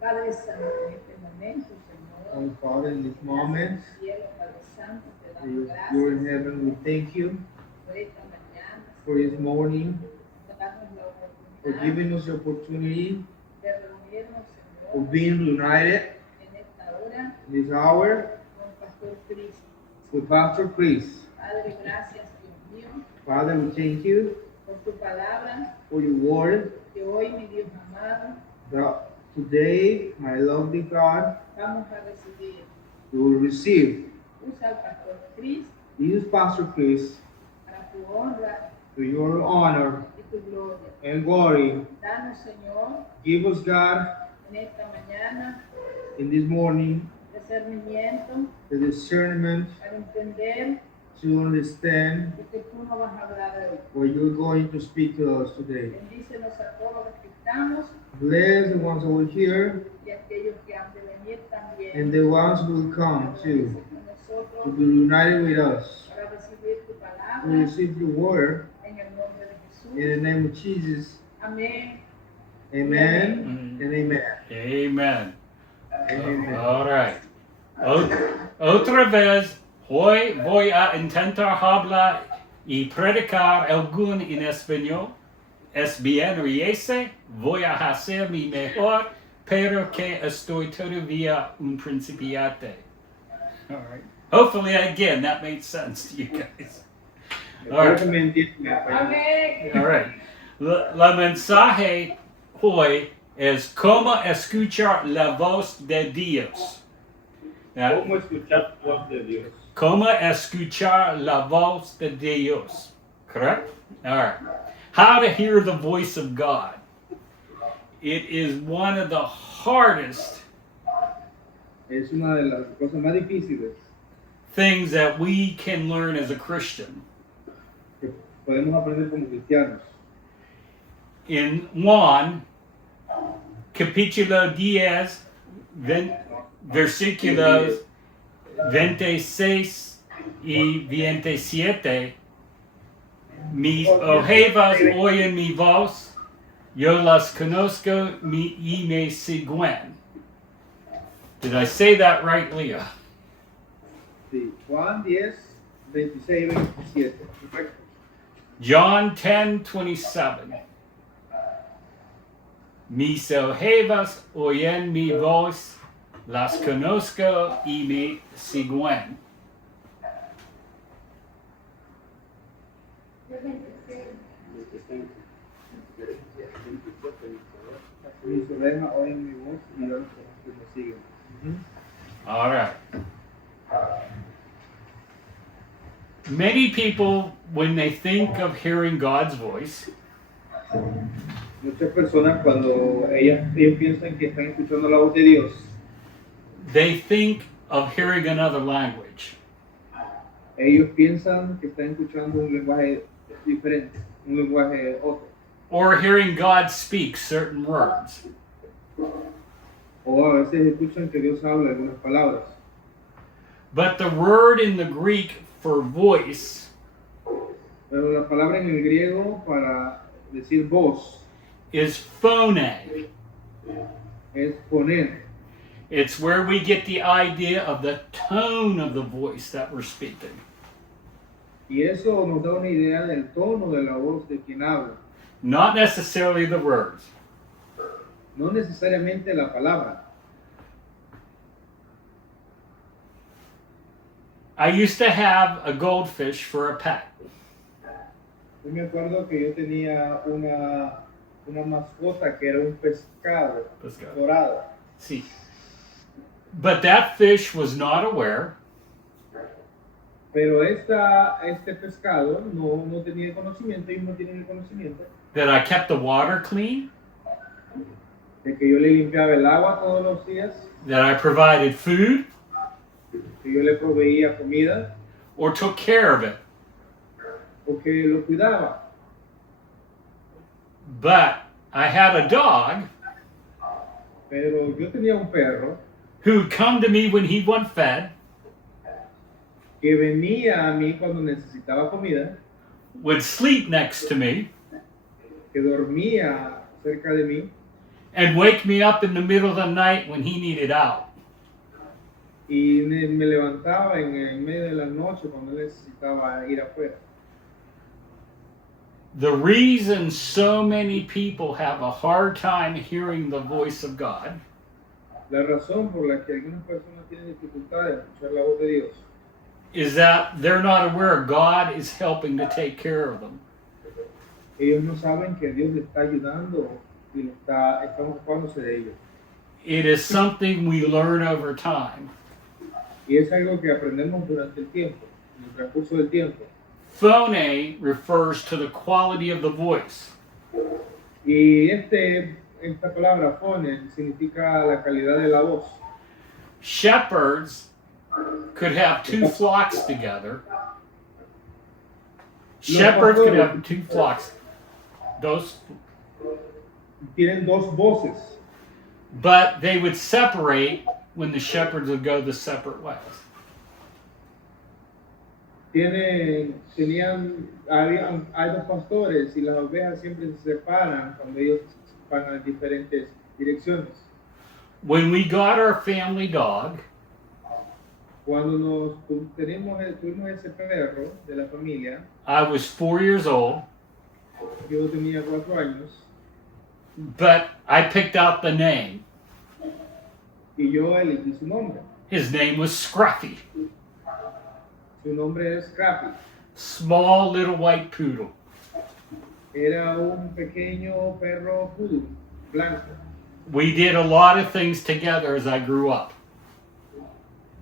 Padre Santo, en este momento, Señor, Father, in this moment, cielo, Padre Santo, te you're damos in gracias heaven, we thank you por esta mañana, for this morning, darnos la for oportunidad giving us the opportunity de reunirnos, of Señor, being united en esta hora in this hour con Pastor Cristo. with Pastor Chris. Padre, gracias, Dios mío, Father, we thank you por tu palabra for your word. que hoy, mi Dios amado, That today, my lovely God, vamos a recibir. we will receive. Usa al Pastor Cristo Use Pastor Chris para tu honra to your honor y tu gloria. and glory. Danos, Señor, Give us, God, en esta mañana in this morning, discernimiento the discernment para entender to understand lo que tú nos vas a hablar hoy. what you're going to speak to us today. Bendícenos a todos los que estamos Bless the ones who are here y aquellos que han de venir también. and the ones who will come too, Con nosotros to be united with us. para recibir tu We palabra receive your word en el nombre de Jesús. in the name of Jesus. Amén. Amen and amen. Amen. Amen. All right. Otra vez, hoy voy a intentar hablar y predicar algún en español. Es bien riese, voy a hacer mi mejor, pero que estoy todavía un principiante. All right. Hopefully, again, that made sense to you guys. All right. Amén. All right. La mensaje hoy es cómo escuchar la voz de Dios. Now, ¿Cómo escuchar la voz de Dios? cómo escuchar la voz de Dios. Correct? All right. How to hear the voice of God. It is one of the hardest Es una de las cosas más difíciles things that we can learn as a Christian. que podemos aprender como cristianos. In Juan, capítulo 10, versículos 26 y 27, mis ovejas oyen mi voz, yo las conozco y me siguen. Did I say that right, Leah? Sí, Juan 10, 26 y 27. Perfecto. John 10:27. Mis ovejas oyen mi voz, las conozco y me siguen. Mis ovejas oyen mi voz y yo los conozco y me siguen. All right. Many people, when they think of hearing God's voice, Muchas personas cuando ellos piensan que están escuchando la voz de Dios, they think of hearing another language. ellos piensan que están escuchando un lenguaje diferente, un lenguaje otro. Or hearing God speak certain words. O a veces escuchan que Dios habla algunas palabras. But the word in the Greek for voice Pero la palabra en el griego para decir voz is phone. es poner. It's where we get the idea of the tone of the voice that we're speaking. Y eso nos da una idea del tono de la voz de quien habla. Not necessarily the words. No necesariamente la palabra. I used to have a goldfish for a pet. Yo me acuerdo que yo tenía una mascota que era un pescado dorado. See. But that fish was not aware Pero este pescado no tenía conocimiento, y no tiene el conocimiento that I kept the water clean, de que yo le limpiaba el agua todos los días, that I provided food, que yo le proveía comida or took care of it. o que lo cuidaba. But I had a dog Pero yo tenía un perro who'd come to me when he wasn't fed, que venía a mí cuando necesitaba comida, would sleep next to me, que dormía cerca de mí, and wake me up in the middle of the night when he needed out. Y me levantaba en el medio de la noche cuando necesitaba ir afuera. The reason so many people have a hard time hearing the voice of God La razón por la que algunas personas tienen dificultad de escuchar la voz de Dios is that they're not aware God is helping to take care of them. ellos no saben que Dios les está ayudando y está ocupándose de ellos. It is something we learn over time. Y es algo que aprendemos durante el tiempo, en el transcurso del tiempo. Phone refers to the quality of the voice. Y esta palabra phone significa la calidad de la voz. Shepherds could have two flocks together. Shepherds could have two flocks. Those, Tienen dos voces, but they would separate when the shepherds would go the separate ways. hay dos pastores y las ovejas siempre se separan cuando ellos van a diferentes direcciones. When we got our family dog, Cuando tuvimos ese perro de la familia, I was 4 years old, yo tenía 4 años but I picked out the name. y yo elegí su nombre. His name was Scruffy. Su nombre es Scrappy. Small little white poodle. Era un pequeño perro poodle, blanco. We did a lot of things together as I grew up.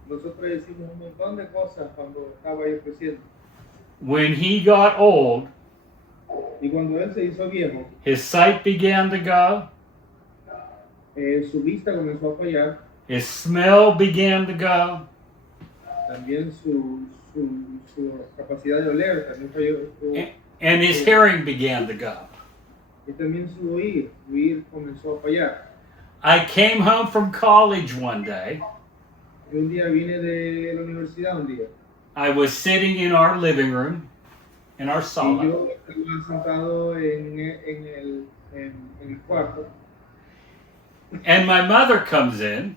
Nosotros hicimos un montón de cosas cuando estaba yo creciendo. When he got old, Y cuando él se hizo viejo, his sight began to go, su vista comenzó a fallar, his smell began to go, también su capacidad de oler también falló, and his hearing began to go. y también su oír comenzó a fallar. I came home from college one day. Y un día vine de la universidad un día, I was sitting in our living room, in our y sala, yo estaba sentado en el cuarto, and my mother comes in,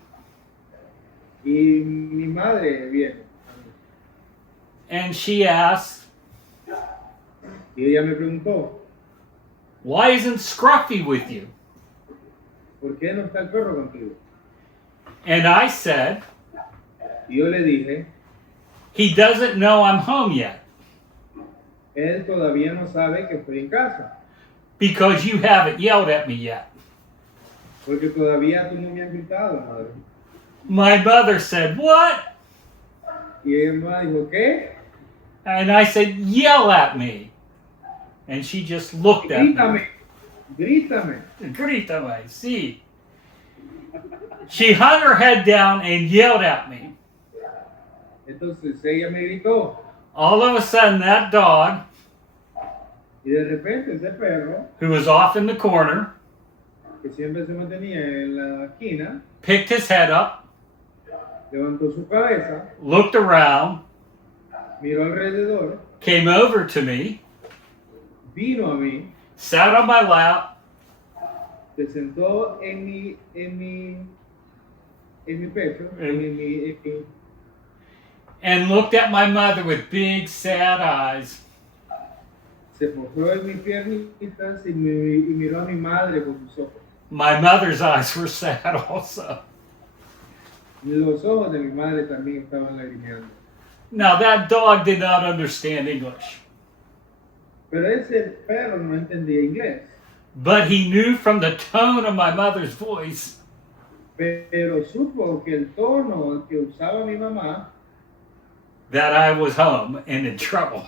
y mi madre viene, and she asks, y ella me preguntó, "Why isn't Scruffy with you?" ¿por qué no está el perro contigo? And I said, Y yo le dije, "He doesn't know I'm home yet, él todavía no sabe que estoy en casa, because you haven't yelled at me yet." porque todavía tú no me has gritado, madre. My mother said, "What?" Y ella me dijo, ¿qué? And I said, "Yell at me." And she just looked at Grítame, me. grítame. Grítame, sí. She hung her head down and yelled at me. Entonces ella me gritó, All of a sudden, that dog, y de repente ese perro, who was off in the corner, que siempre se mantenía en la esquina, picked his head up, levantó su cabeza, looked around, miró alrededor, came over to me, vino a mí, sat on my lap, se sentó en mi pecho, and looked at my mother with big, sad eyes. se posó en mis piernitas y miró a mi madre con sus ojos. My mother's eyes were sad also. Los ojos de mi madre también estaban lagrimeando. Now, that dog did not understand English, Pero ese perro no entendía inglés. but he knew from the tone of my mother's voice Pero supo que el tono que usaba mi mamá, that I was home and in trouble.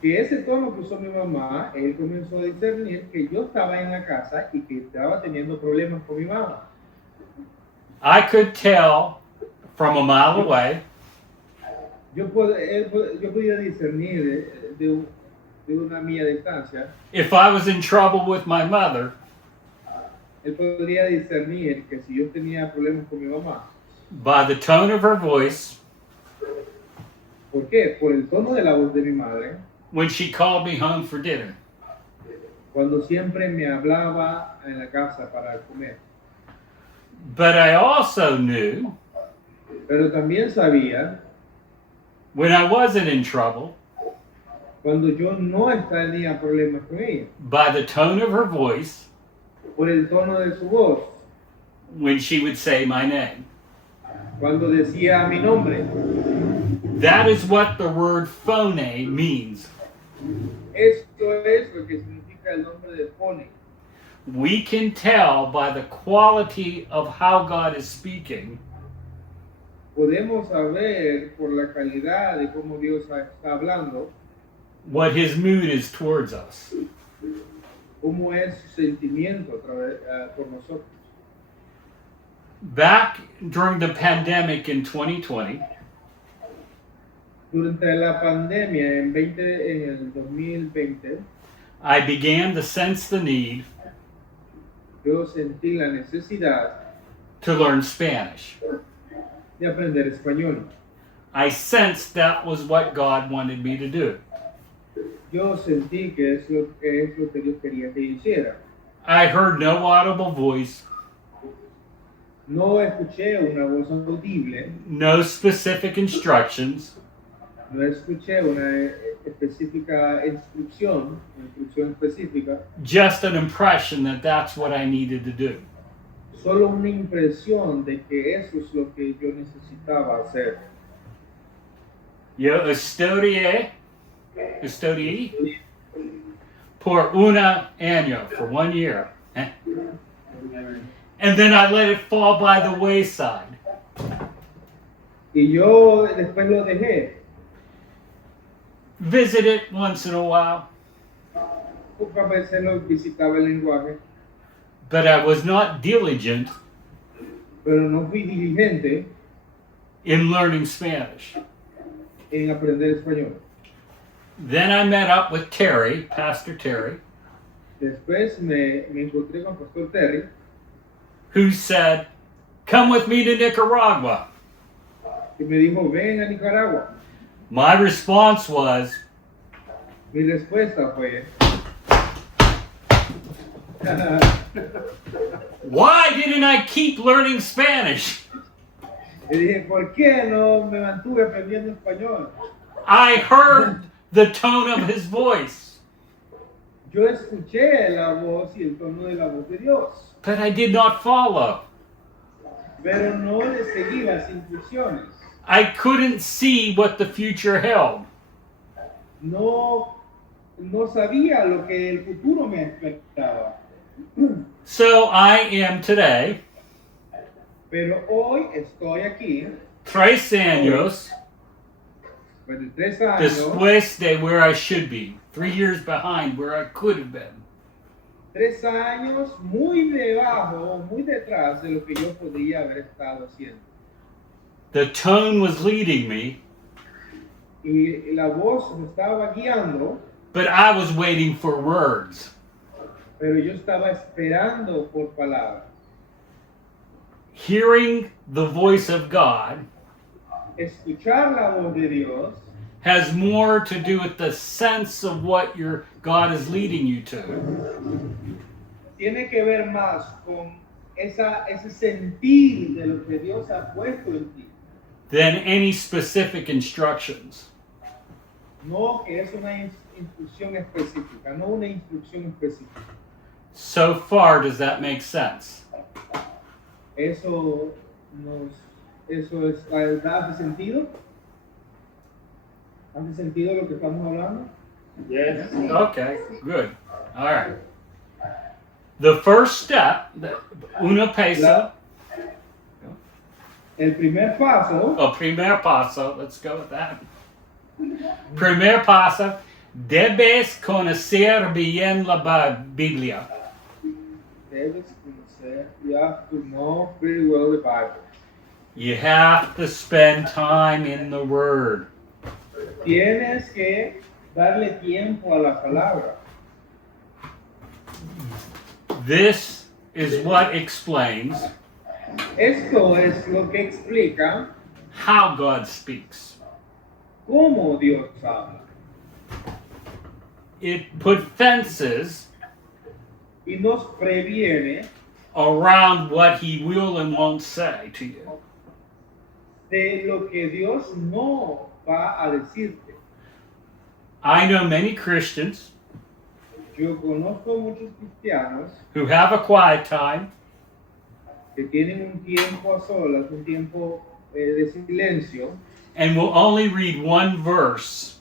que ese tono que usó mi mamá, él comenzó a discernir que yo estaba en la casa y que estaba teniendo problemas con mi mamá. I could tell from a mile away Yo podía discernir de una milla de distancia. if I was in trouble with my mother Él podría discernir que si yo tenía problemas con mi mamá. by the tone of her voice ¿Por qué? Por el tono de la voz de mi madre, when she called me home for dinner. cuando siempre me hablaba en la casa para comer. But I also knew Pero también sabía, when I wasn't in trouble, cuando yo no tenía problemas con ella, by the tone of her voice, por el tono de su voz, when she would say my name. cuando decía mi nombre. That is what the word phone means. Esto es lo que significa el nombre de Phone. We can tell by the quality of how God is speaking Podemos saber por la calidad de cómo Dios está hablando, what his mood is towards us. cómo es su sentimiento por nosotros. Back during the pandemic in 2020, Durante la pandemia en el 2020, I began to sense the need yo sentí la necesidad to learn Spanish. de aprender español. I sensed that was what God wanted me to do. Yo sentí que es lo que Dios quería que hiciera. I heard no audible voice, No escuché una voz audible, no specific instructions, no escuché una específica instrucción, una instrucción específica, just an impression that that's what I needed to do. solo una impresión de que eso es lo que yo necesitaba hacer. Yo estudié por un año, for 1 year. And then I let it fall by the wayside. Y yo después lo dejé. Visit it once in a while, Pocas veces lo visitaba el lenguaje, but I was not diligent pero no fui diligente in learning Spanish. en aprender español. Then I met up with Terry, Pastor Terry, Después me encontré con Pastor Terry, who said, "Come with me to Nicaragua." que me dijo, ven a Nicaragua. My response was, Mi respuesta fue, "Why didn't I keep learning Spanish? le dije, ¿por qué no me mantuve aprendiendo español? I heard the tone of his voice, Yo escuché la voz y el tono de la voz de Dios, but I did not follow. pero no le seguí las instrucciones. I couldn't see what the future held. No sabía lo que el futuro me esperaba. So I am today, Pero hoy estoy aquí, 3 años pues de 3 años, después de where I should be, 3 years behind where I could have been. 3 años muy debajo, muy detrás de lo que yo podría haber estado haciendo. The tone was leading me, Y la voz me estaba guiando, but I was waiting for words. pero yo estaba esperando por palabras. Hearing the voice of God Escuchar la voz de Dios has more to do with the sense of what your God is leading you to tiene que ver más con ese sentir de lo que Dios ha puesto en ti. than any specific instructions. No que es una instrucción específica, no una instrucción específica. So far, does that make sense? Eso ¿hace sentido? ¿Hace sentido lo que estamos hablando? Yes. Okay, good. All right. The first step, una paso, El primer paso, primer paso, let's go with that. Primer paso, debes conocer bien la Biblia. debes conocer, you have to know pretty well the Bible. You have to spend time in the Word. Tienes que darle tiempo a la palabra. This is what explains Esto es lo que explica how God speaks. cómo Dios habla. It put fences y nos previene around what he will and won't say to you. de lo que Dios no va a decirte. I know many Christians Yo conozco muchos cristianos who have a quiet time que tienen un tiempo a solas, un tiempo de silencio, and will only read one verse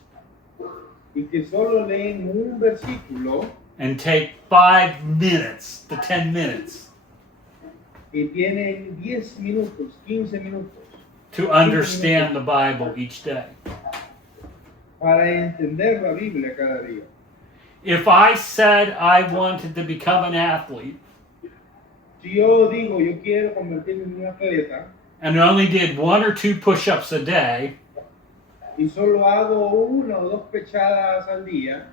y que solo leen un versículo and take 5 minutes to 10 minutes y tienen 10 minutos, 15 minutos to understand the Bible each day. para entender la Biblia cada día. If I said I wanted to become an athlete Si yo digo, yo quiero convertirme en un atleta and only did 1 or 2 push-ups a day, y solo hago una o dos pechadas al día,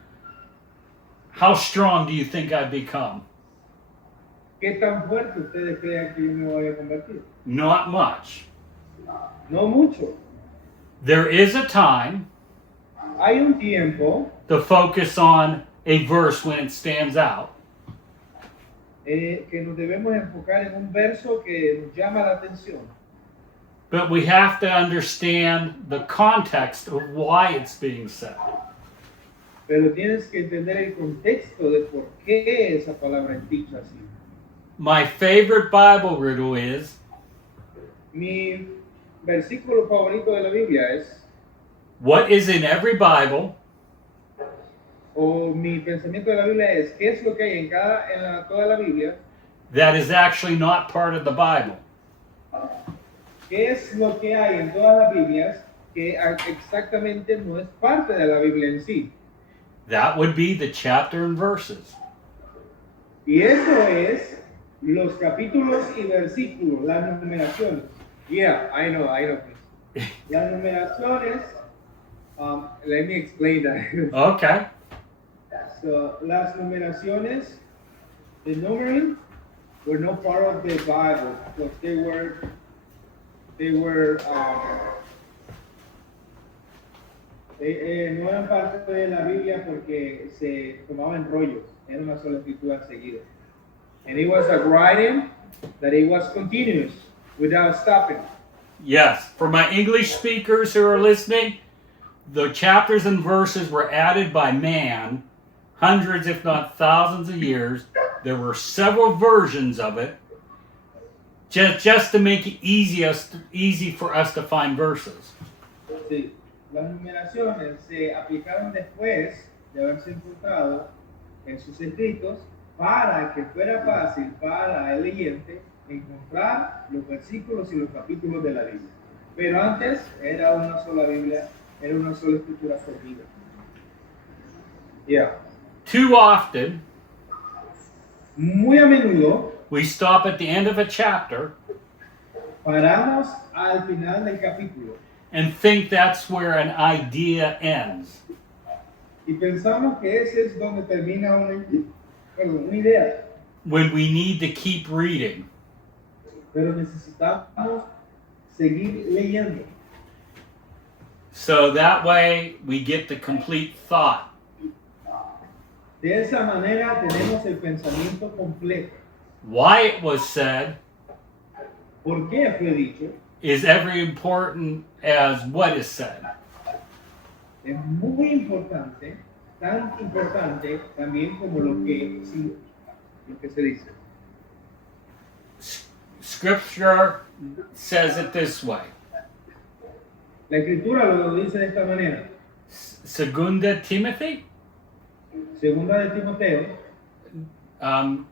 how strong do you think I'd become? ¿qué tan fuerte ustedes creen que yo me voy a convertir? Not much. No mucho. There is a time Hay un tiempo to focus on a verse when it stands out. Que nos debemos enfocar en un verso que nos llama la atención. But we have to understand the context of why it's being said. Pero tienes que entender el contexto de por qué esa palabra es dicha así. My favorite Bible riddle is, Mi versículo favorito de la Biblia es, what is in every Bible o mi pensamiento de la Biblia es, ¿qué es lo que hay en toda la Biblia? that is actually not part of the Bible? ¿Qué es lo que hay en todas las Biblias que exactamente no es parte de la Biblia en sí? That would be the chapter and verses. Y eso es los capítulos y versículos, las numeraciones. Yeah, I know. Las numeraciones, let me explain that. Okay. So, las numeraciones, the numbering, were not part of the Bible, because they were no eran parte de la Biblia porque se tomaban rollos, era una sola escritura seguida. And it was a writing that it was continuous, without stopping. Yes, for my English speakers who are listening, the chapters and verses were added by man hundreds, if not thousands of years. There were several versions of it, just to make it easy for us to find verses. Sí, las numeraciones se aplicaron después de haberse encontrado en sus escritos para que fuera fácil para el leyente encontrar los versículos y los capítulos de la Biblia. Pero antes era una sola Biblia, era una sola escritura corrida. Yeah. Too often, Muy a menudo we stop at the end of a chapter paramos al final del capítulo and think that's where an idea ends. y pensamos que ese es donde termina una idea, When we need to keep reading. pero necesitamos seguir leyendo. So that way we get the complete thought. De esa manera tenemos el pensamiento completo. Why it was said ¿Por qué fue dicho? is every important as what is said. Es muy importante, tan importante también como lo que se dice. Scripture says it this way. La escritura lo dice de esta manera. Segunda Timothy, Segunda de Timoteo,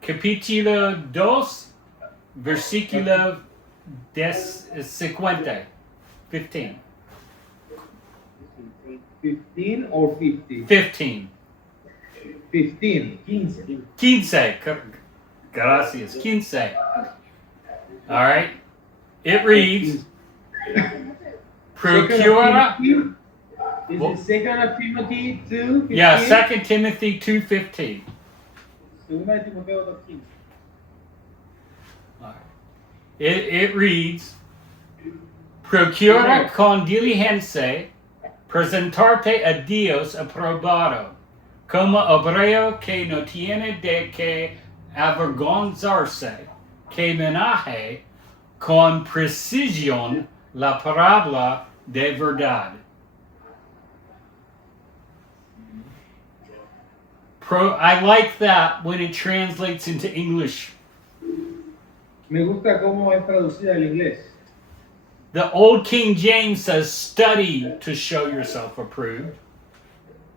capítulo 2, versículo 50. 15. 15 or 50? 15. 15. 15. Gracias. 15. All right. It reads, Procura. Is it 2 Timothy 2? 15? Yeah, 2 Timothy 2:15. Segunda de Timoteo 2:15. All right. It reads, Procura con diligencia presentarte a Dios aprobado, como obrero que no tiene de que avergonzarse que menaje con precisión la palabra de verdad. I like that when it translates into English. Me gusta cómo es traducida al inglés. The Old King James says, study to show yourself approved.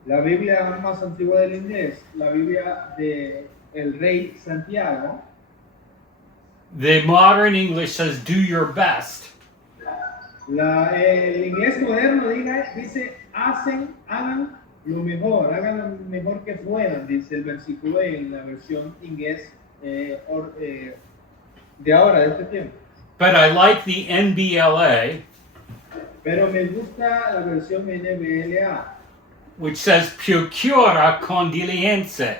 La Biblia más antigua del inglés, la Biblia de el Rey Santiago, The modern English says, do your best. el inglés moderno dice, hagan lo mejor, hagan lo mejor que puedan, dice el versículo en la versión inglés de ahora, de este tiempo. But I like the NBLA, Pero me gusta la versión NBLA. which says, procura con diligencia.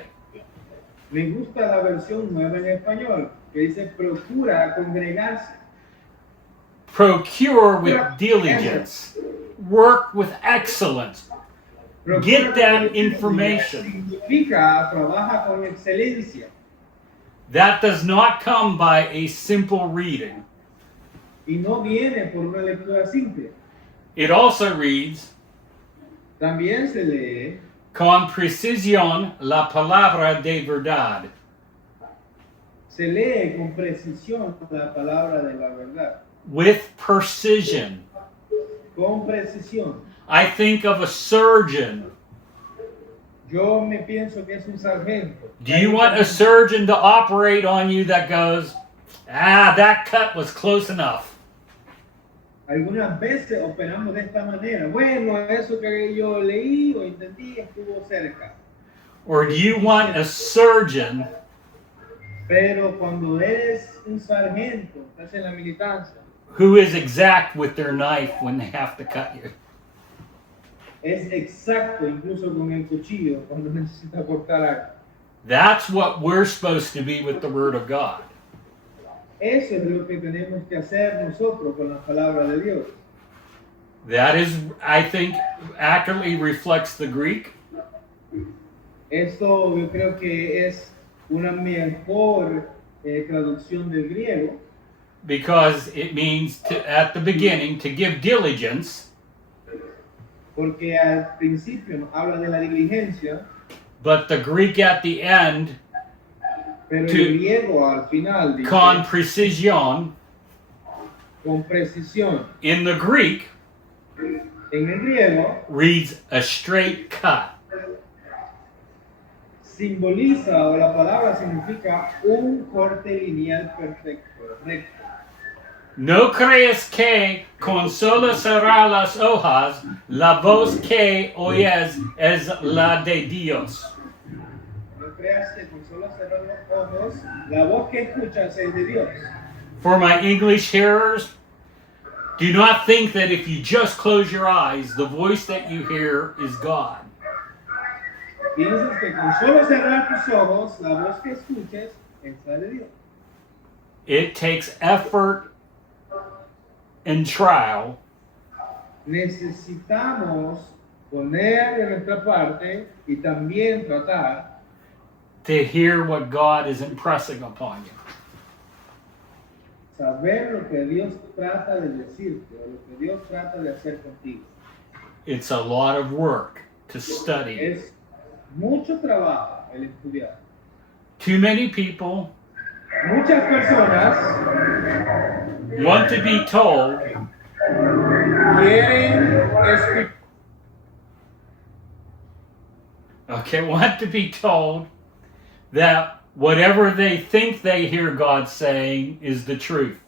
Me gusta la versión nueva en español, que dice procura congregarse. Procure with diligence. Work with excellence. Procura Get that congregarse information. Significa trabaja con excelencia. That does not come by a simple reading. Y no viene por una lectura simple. It also reads, También se lee con precisión la palabra de verdad. Se lee con precisión la palabra de la verdad. With precision. Con precisión. I think of a surgeon. Yo me pienso que es un sargento. Do you want a surgeon to operate on you that goes, that cut was close enough? Algunas veces operamos de esta manera. Bueno, eso que yo leí o entendí estuvo cerca. Or do you want a surgeon Pero cuando eres un sargento, estás en la militancia, who is exact with their knife when they have to cut you? es exacto incluso con el cuchillo cuando necesita cortar algo. That's what we're supposed to be with the Word of God. Eso es lo que tenemos que hacer nosotros con la palabra de Dios. That is, I think, accurately reflects the Greek. Esto yo creo que es una mejor traducción del griego. Because it means at the beginning to give diligence, Porque al principio nos habla de la diligencia, but the Greek at the end, pero To- el griego al final dice con precision, con precisión. in the Greek, En el griego reads a straight cut. simboliza o la palabra significa un corte lineal perfecto, recto. No crees que con solo cerrar las hojas, la voz que oyes es la de Dios. No creas que con solo cerrar los ojos, la voz que escuchas es de Dios. For my English hearers, do not think that if you just close your eyes, the voice that you hear is God. Piensas que con solo cerrar tus ojos, la voz que escuches es la de Dios. It takes effort and trial Necesitamos poner de nuestra parte y también tratar to hear what God is impressing upon you. saber lo que Dios trata de decirte o lo que Dios trata de hacer contigo. It's a lot of work to study. Es mucho trabajo el estudiar. Too many people Muchas personas want to be told quieren escuchar, want to be told that whatever they think they hear God saying is the truth.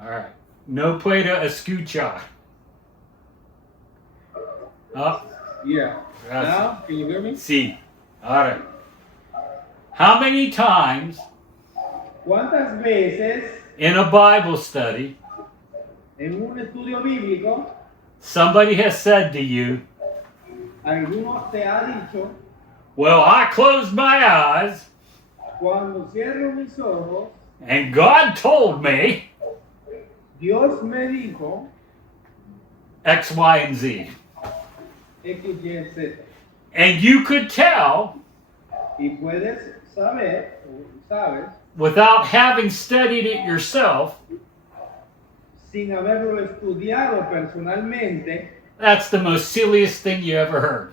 All right. No puedo escuchar. Up. yeah. Now, can you hear me? Sí. All right. How many times ¿Cuántas veces in a Bible study en un estudio bíblico somebody has said to you, alguno te ha dicho, well, I closed my eyes cuando cierro mis ojos, and God told me Dios me dijo X, Y, and Z. X, Y, Z. And you could tell, Y puedes saber, o sabes, without having studied it yourself, sin haberlo estudiado personalmente, that's the most silliest thing you ever heard.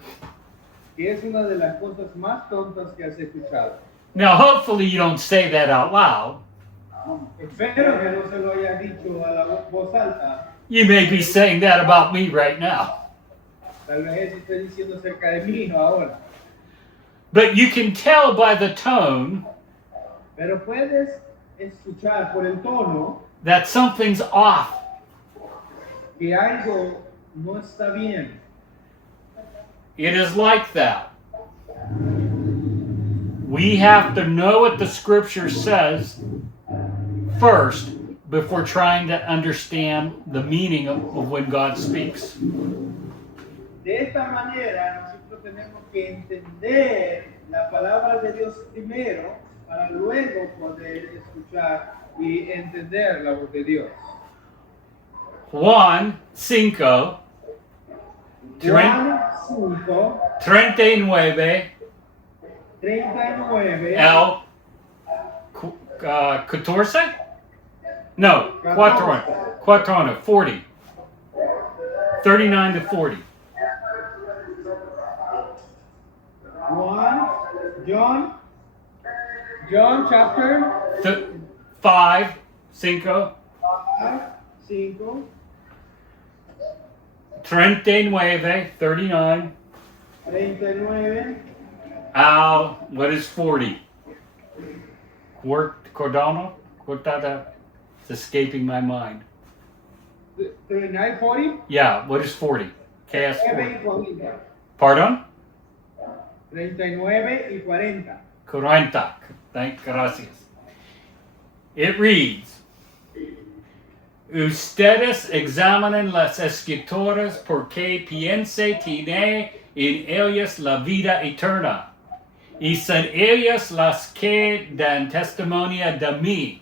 que es una de las cosas más tontas que has escuchado. Now, hopefully you don't say that out loud. Espero que no se lo hayas dicho a la voz alta. You may be saying that about me right now. Tal vez eso esté diciendo acerca de mí ahora. But you can tell by the tone Pero puedes escuchar por el tono that something's off. que algo no está bien. It is like that. We have to know what the scripture says first before trying to understand the meaning of when God speaks. De esta manera nosotros tenemos que entender la palabra de Dios primero para luego poder escuchar y entender la voz de Dios. Juan 5, Juan 5, 39 39 al 14? No, 40. 39 to 40. John chapter 5, 5, 39, 39, al, what is 40? Cordano? Cortada? It's escaping my mind. 39, 40, Yeah, what is 40? KS 40. 40. Pardon? 39 y 40. 40. Thank gracias. It reads, Ustedes examinan las escrituras porque piense tiene en ellas la vida eterna. Y son ellas las que dan testimonio de mí.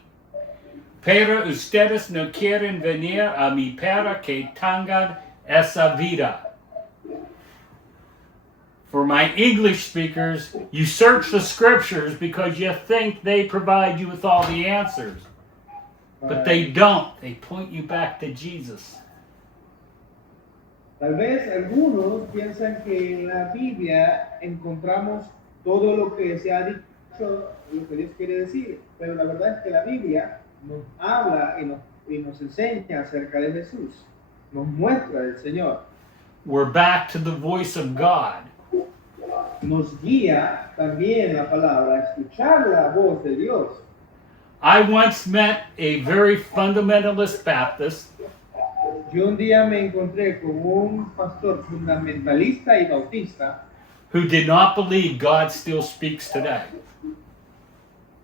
Pero ustedes no quieren venir a mí para que tengan esa vida. For my English speakers, you search the scriptures because you think they provide you with all the answers. But they don't. They point you back to Jesus. Tal vez algunos piensan que en la Biblia encontramos todo lo que se ha dicho, lo que Dios quiere decir. Pero la verdad es que la Biblia nos habla y nos enseña acerca de Jesús. Nos muestra el Señor. We're back to the voice of God. Nos guía también la palabra a escuchar la voz de Dios. I once met a very fundamentalist Baptist Yo un día me encontré con un pastor fundamentalista y bautista who did not believe God still speaks today.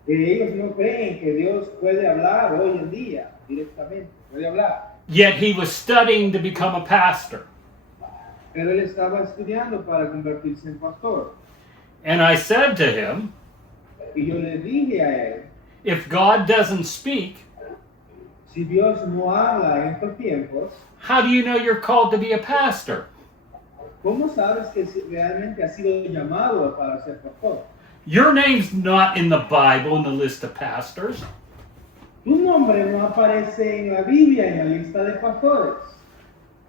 que ellos no creen que Dios puede hablar hoy en día directamente, puede hablar. Yet he was studying to become a pastor. Pero él estaba estudiando para convertirse en pastor. And I said to him, Y yo le dije a él, if God doesn't speak, si Dios no habla en estos tiempos, how do you know you're called to be a pastor? ¿cómo sabes que realmente has sido llamado para ser pastor? Your name's not in the Bible in the list of pastors. Tu nombre no aparece en la Biblia en la lista de pastores.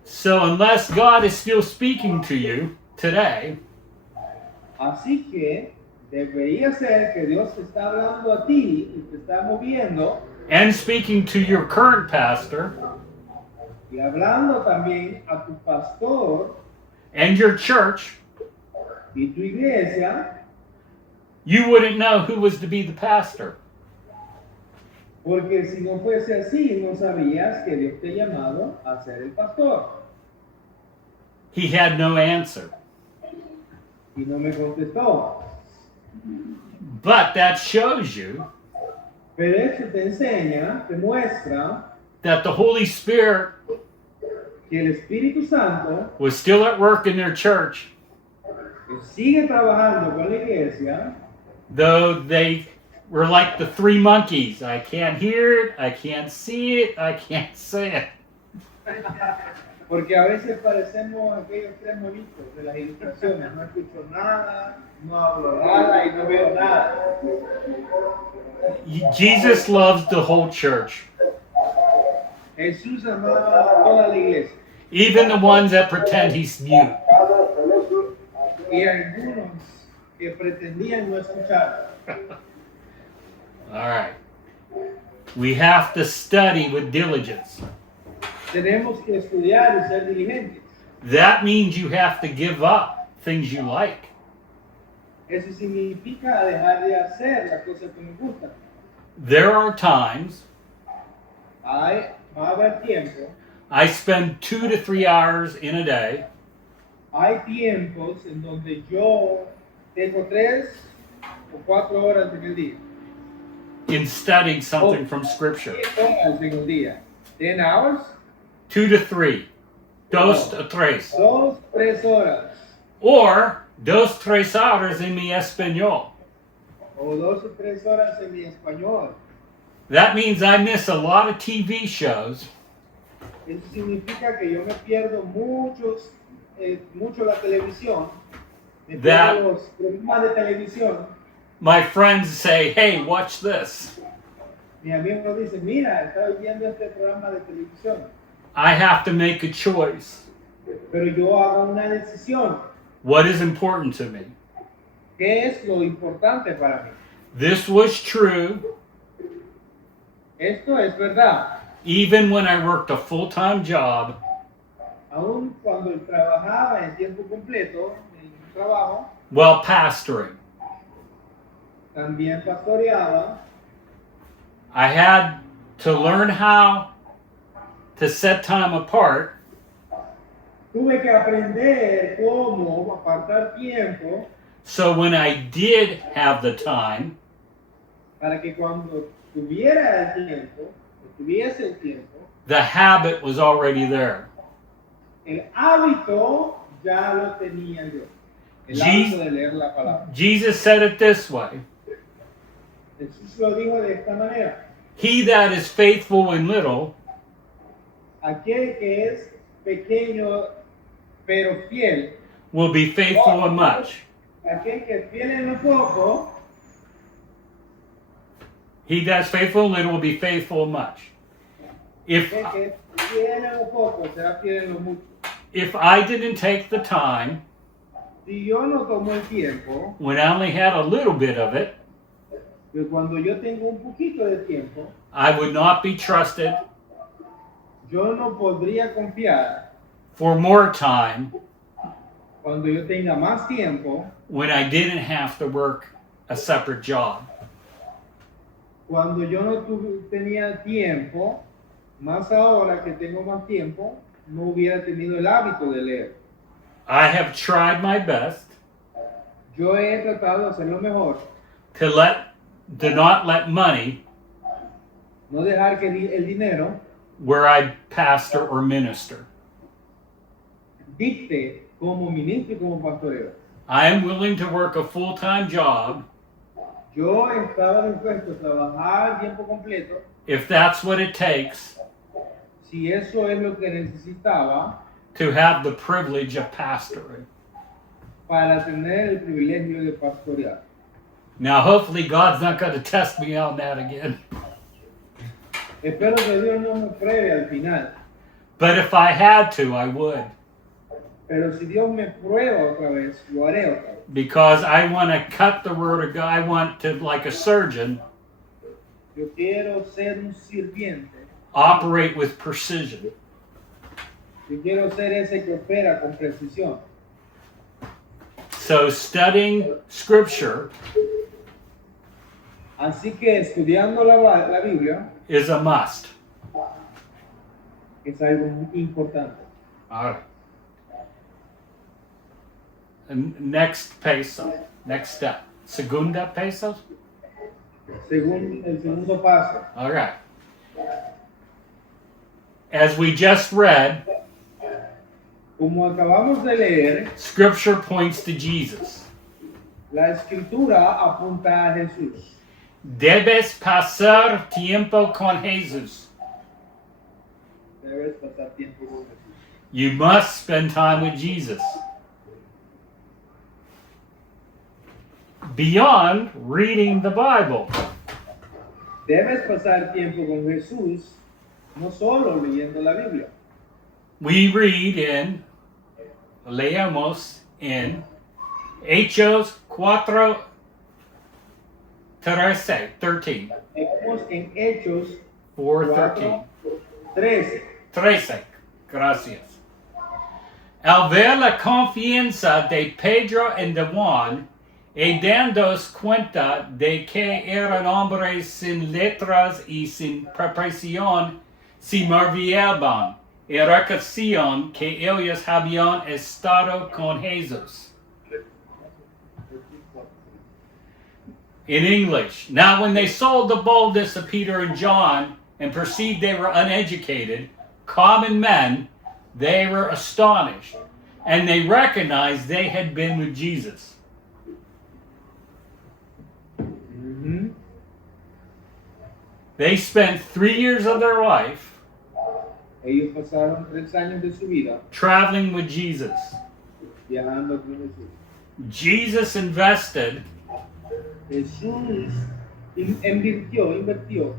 So unless God is still speaking to you today, Así que debería ser que Dios te está hablando a ti y te está moviendo and speaking to your current pastor y hablando también a tu pastor and your church, y tu iglesia, you wouldn't know who was to be the pastor. porque si no fuese así, no sabías que Dios te ha llamado a ser el pastor. He had no answer. Y no me contestó. But that shows you Pero eso te enseña, te muestra that the Holy Spirit que el Espíritu Santo was still at work in their church, que sigue trabajando con la iglesia, though they were like the three monkeys. I can't hear it, I can't see it, I can't say it. Porque a veces parecemos aquellos tres monitos de las ilustraciones. No escucho nada, no hablo nada y no veo nada. Jesus loves the whole church, Jesús amaba a toda la iglesia. even the ones that pretend he's mute. Y algunos que pretendían no escuchar. All right. We have to study with diligence. Tenemos que estudiar y ser diligentes. That means you have to give up things you like. Eso significa dejar de hacer las cosas que nos gustan. There are times Va a haber tiempo, I spend 2 to 3 hours in a day hay tiempos en donde yo tengo 3 o 4 horas en el día. in studying something from Scripture. 10 horas en el día. 10 hours, 2 to 3. 2 a 3. 2, 3 horas. Or 2, 3 horas en mi español. O 2 o 3 horas en mi español. That means I miss a lot of TV shows Eso significa que yo me pierdo mucho la televisión. Me That- pierdo los programas de televisión. my friends say, hey, watch this. Mi amigo dice, mira, estaba viendo este programa de televisión. I have to make a choice. Pero yo hago una decisión. What is important to me? ¿Qué es lo importante para mí? This was true Esto es verdad. even when I worked a full-time job Aún cuando trabajaba en tiempo completo, en un trabajo, while pastoring. también pastoreaba. I had to learn how to set time apart Tuve que aprender cómo apartar tiempo so when I did have the time, para que cuando tuviera el tiempo, o tuviese el tiempo, the habit was already there. el hábito ya lo tenía yo. El hábito de leer la palabra. Jesus said it this way: Jesús lo dijo de esta manera. he that is faithful in little Aquel que es pequeño pero fiel, will be faithful in much. aquel que es fiel en lo poco, He that is faithful in little will be faithful in much. If aquel que es fiel en lo poco será fiel en lo mucho. if I didn't take the time Si yo no tomo el tiempo, when I only had a little bit of it, que cuando yo tengo un poquito de tiempo, I would not be trusted yo no podría confiar for more time cuando yo tenga más tiempo, when I didn't have to work a separate job. cuando yo no tenía tiempo, más ahora que tengo más tiempo, no hubiera tenido el hábito de leer. I have tried my best Yo he tratado de hacer lo mejor, to not let money no dejar que el dinero where I pastor or minister. dicte como ministro y como pastoreo. I am willing to work a full-time job Yo estaba dispuesto a trabajar tiempo completo if that's what it takes si eso es lo que necesitaba to have the privilege of pastoring. para tener el privilegio de pastorear. Now, hopefully, God's not going to test me on that again. Espero que Dios no me pruebe al final, But if I had to, I would. pero si Dios me prueba otra vez, lo haré otra vez. Because I want to cut the word of God. I want to, like a surgeon, Yo quiero ser un sirviente. operate with precision. Yo quiero ser ese que opera con precisión. So, studying Scripture Así que estudiando la Biblia is a must. es algo muy importante. All right. And next peso. Next step. Segunda peso. Según el segundo paso, All right. As we just read, como acabamos de leer, Scripture points to Jesus. la escritura apunta a Jesús. Debes pasar tiempo con Jesús. Debes pasar tiempo con Jesús. You must spend time with Jesus. Beyond reading the Bible. Debes pasar tiempo con Jesús, no solo leyendo la Biblia. We read leemos en Hechos 4:13. Leemos en Hechos 4:13. 4:13. 13. Gracias. Al ver la confianza de Pedro y de Juan, y dándose cuenta de que eran hombres sin letras y sin preparación, se maravillaban y reconocían que ellos habían estado con Jesús. In English, now when they saw the boldness of Peter and John and perceived they were uneducated, common men, they were astonished, and they recognized they had been with Jesus. Ujú. They spent 3 years of their life Ellos pasaron 3 años de su vida traveling with Jesus. viajando con Jesús. Jesus invested Jesús invirtió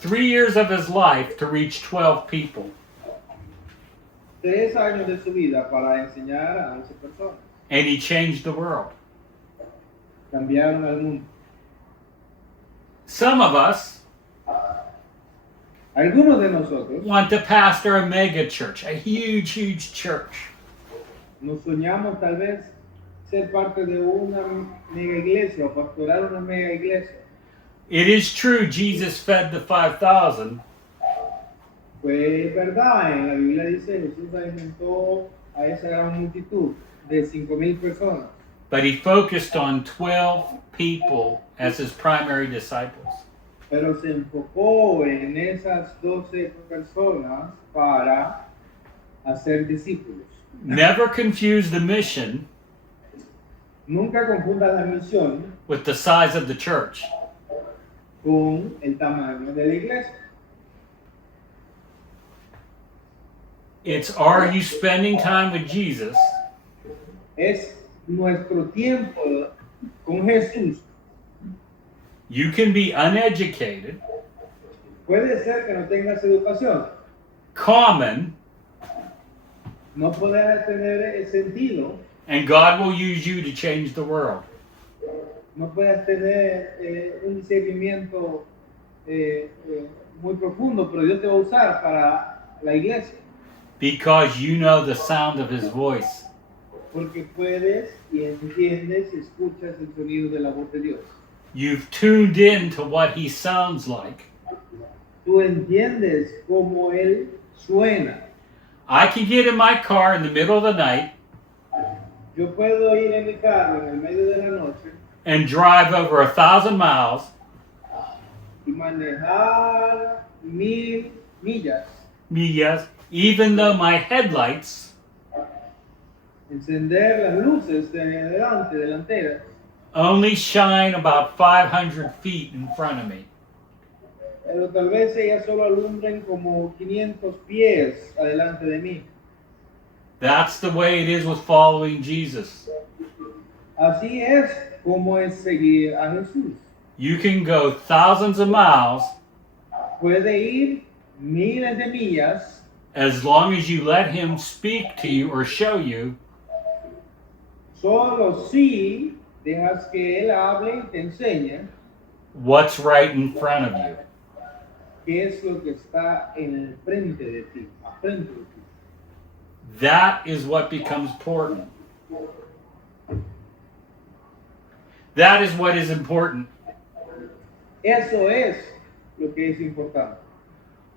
3 years of his life to reach 12 people. 3 años de su vida para enseñar a 11 personas. And he changed the world. Cambiaron al mundo. Some of us Algunos de nosotros want to pastor a mega church, a huge, huge church. nos soñamos tal vez ser parte de una mega iglesia o pastorar una mega iglesia. It is true Jesus fed the 5,000, Pues es verdad, en la Biblia dice Jesús alimentó a esa gran multitud de 5,000 personas, but he focused on 12 people as his primary disciples. pero se enfocó en esas 12 personas para hacer discípulos. Never confuse the mission Nunca confunda la misión with the size of the church. con el tamaño de la iglesia. It's, are you spending time with Jesus Es nuestro tiempo con Jesús. You can be uneducated, Puede ser que no tengas educación, common, no puedes tener el sentido, and God will use you to change the world. no puedes tener un discernimiento muy profundo, pero Dios te va a usar para la iglesia, Because you know the sound of his voice. porque puedes y entiendes y escuchas el sonido de la voz de Dios. You've tuned in to what he sounds like. Tú entiendes cómo Él suena. I can get in my car in the middle of the night Yo puedo ir en mi carro en el medio de la noche and drive over 1,000 miles y manejar 1,000 millas, millas, even though my headlights encender las luces de delanteras, only shine about 500 feet in front of me. pero tal vez ellas solo alumbren como 500 pies adelante de mí. That's the way it is with following Jesus. Así es como es seguir a Jesús. You can go thousands of miles Puede ir miles de millas as long as you let him speak to you or show you solo si dejas que Él hable y te enseñe what's right in front of you. qué es lo que está en el frente de ti, a frente de ti. That is what becomes important. That is what is important. Eso es lo que es importante.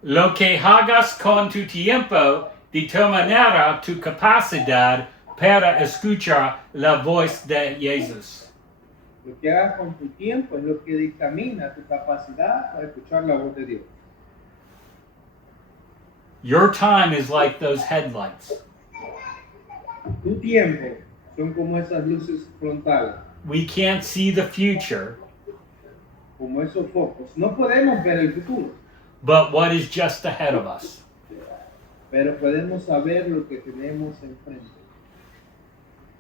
Lo que hagas con tu tiempo determinará tu capacidad para escuchar la voz de Jesús. Lo que hagas con tu tiempo es lo que dictamina tu capacidad para escuchar la voz de Dios. Your time is like those headlights. Tu tiempo son como esas luces frontales, We can't see the future, como esos focos. No podemos ver el futuro, but what is just ahead of us. pero podemos saber lo que tenemos enfrente.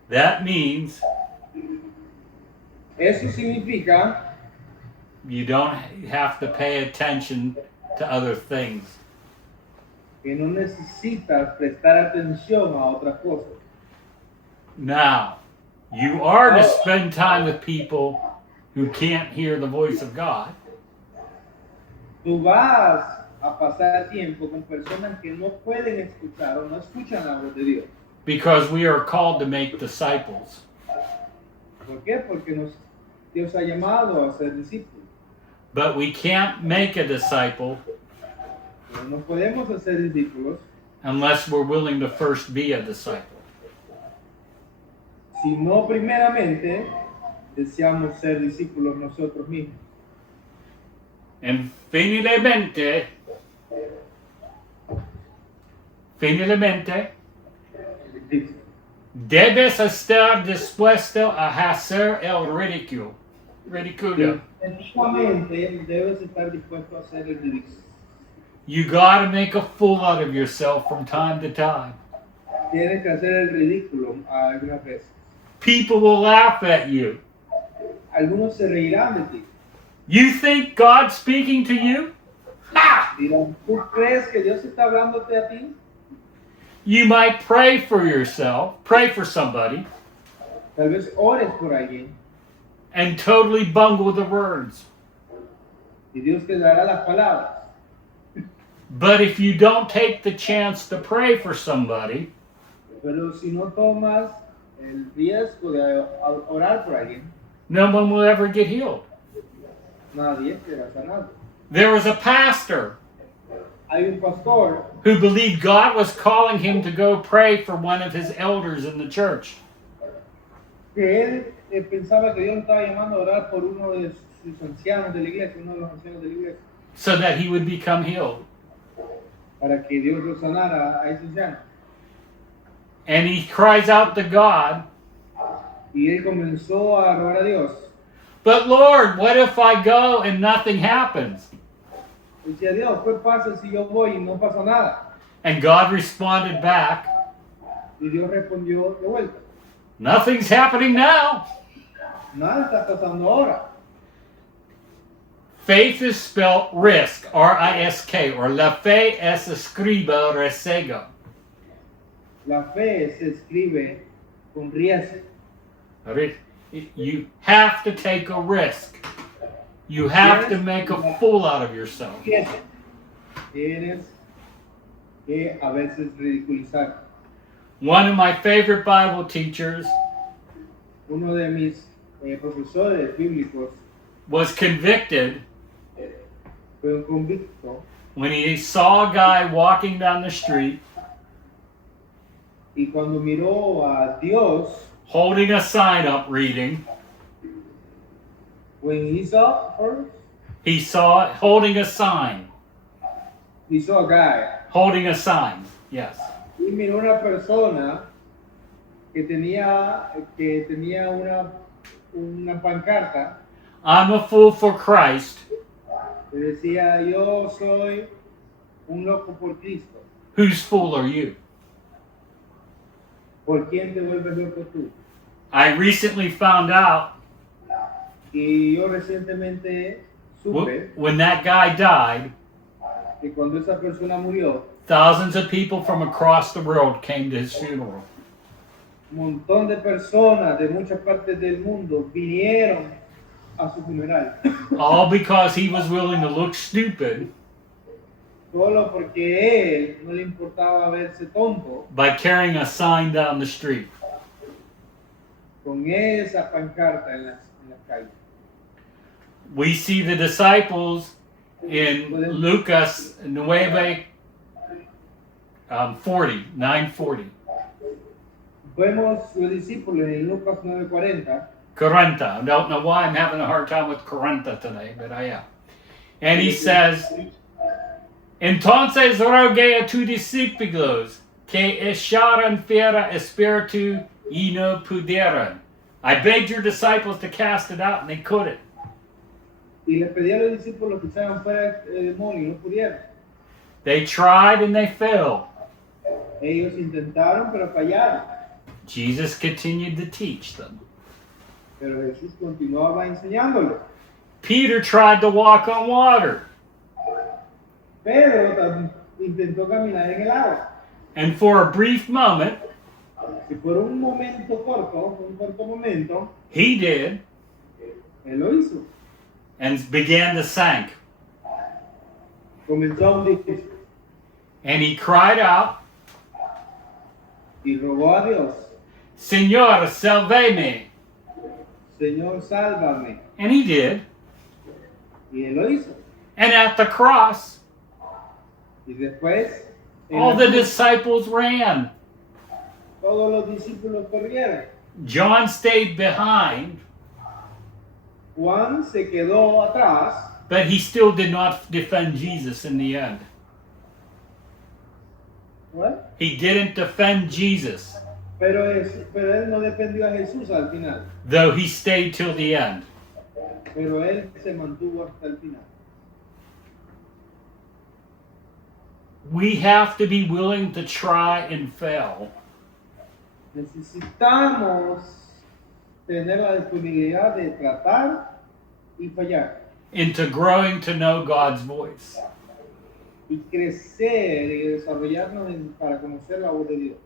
That means Eso significa you don't have to pay attention to other things. que no necesitas prestar atención a otras cosas. Now, you are to spend time with people who can't hear the voice of God. Tú vas a pasar tiempo con personas que no pueden escuchar o no escuchan la voz de Dios. Because we are called to make disciples. ¿Por qué? Porque Dios ha llamado a ser discípulos. But we can't make a disciple Pero no podemos hacer discípulos unless we're willing to first be a disciple. si no primeramente deseamos ser discípulos nosotros mismos. And finalmente, debes estar dispuesto a hacer el ridículo. Definitivamente debes estar dispuesto a hacer el ridículo. You gotta make a fool out of yourself from time to time. Tienes que hacer el ridículo algunas veces. People will laugh at you. Algunos se reirán de ti. You think God's speaking to you? Ha! Dirán, ¿tú crees que Dios está hablándote a ti? You might pray for yourself, pray for somebody, Tal vez ores por alguien and totally bungle the words. y Dios te dará las palabras. But if you don't take the chance to pray for somebody, Pero si no tomas el riesgo de orar por alguien, no one will ever get healed. nadie será sanado. There was a pastor Hay un pastor who believed God was calling him to go pray for one of his elders in the church. que él pensaba que Dios estaba llamando a orar por uno de sus ancianos de la iglesia, uno de los ancianos de la iglesia, So that he would become healed. para que Dios lo sanara a ese anciano. And he cries out to God, Y él comenzó a rogar a Dios. but Lord, what if I go and nothing happens? Decía, Dios, ¿qué pasa si yo voy y no pasa nada? And God responded back, Y Dios respondió de vuelta, nothing's happening now. nada está pasando ahora. Faith is spelled risk, R-I-S-K, or la fe es escriba resego. La fe se escribe con riesgo. You have to take a risk. You have to make a fool out of yourself. Tienes que a veces ridiculizar. One of my favorite Bible teachers Uno de mis profesores bíblicos was convicted fue un convicto when he saw a guy walking down the street y cuando miró a Dios, holding a sign up reading, when he saw her, he saw holding a sign. he saw a guy. Holding a sign, yes. Y miró una persona que tenía una pancarta I'm a fool for Christ. que decía, yo soy un loco por Cristo. Whose fool are you? ¿Por quién te vuelves loco tú? I recently found out Y yo recientemente supe when that guy died, que cuando esa persona murió, thousands of people from across the world came to his funeral. un montón de personas de muchas partes del mundo vinieron a su funeral. All because he was willing to look stupid Solo porque él no le importaba verse tonto by carrying a sign down the street. con esa pancarta en las calles. We see the disciples in Lucas 9:40. Vemos los discípulos en Lucas 9:40. 40. I don't know why I'm having a hard time with 40 today, but I am. And he says, Entonces rogué a tus discípulos que echaran fuera espíritu y no pudieron. I begged your disciples to cast it out and they couldn't. Y le pedí a los discípulos que echaran fuera el demonio y no pudieron. They tried and they failed. Ellos intentaron, pero fallaron. Jesus continued to teach them. Pero Jesús continuaba enseñándoles. Peter tried to walk on water. Pedro intentó caminar en el agua. And for a brief moment, Si por un momento corto, un corto momento, he did él lo hizo. and began to sink. Comenzó a hundirse And he cried out, y rogó a Dios, Señor, salve-me. Señor, sálvame. And he did. Y él lo hizo. And at the cross, Y después, en all la the cruz, disciples ran. todos los discípulos corrieron. John stayed behind, Juan se quedó atrás, but he still did not defend Jesus in the end. ¿what? He didn't defend Jesus, pero él no defendió a Jesús al final, though he stayed till the end. pero él se mantuvo hasta el final. We have to be willing to try and fail. Necesitamos tener la disponibilidad de tratar y fallar Into growing to know God's voice. y crecer y desarrollarnos para conocer la voz de Dios.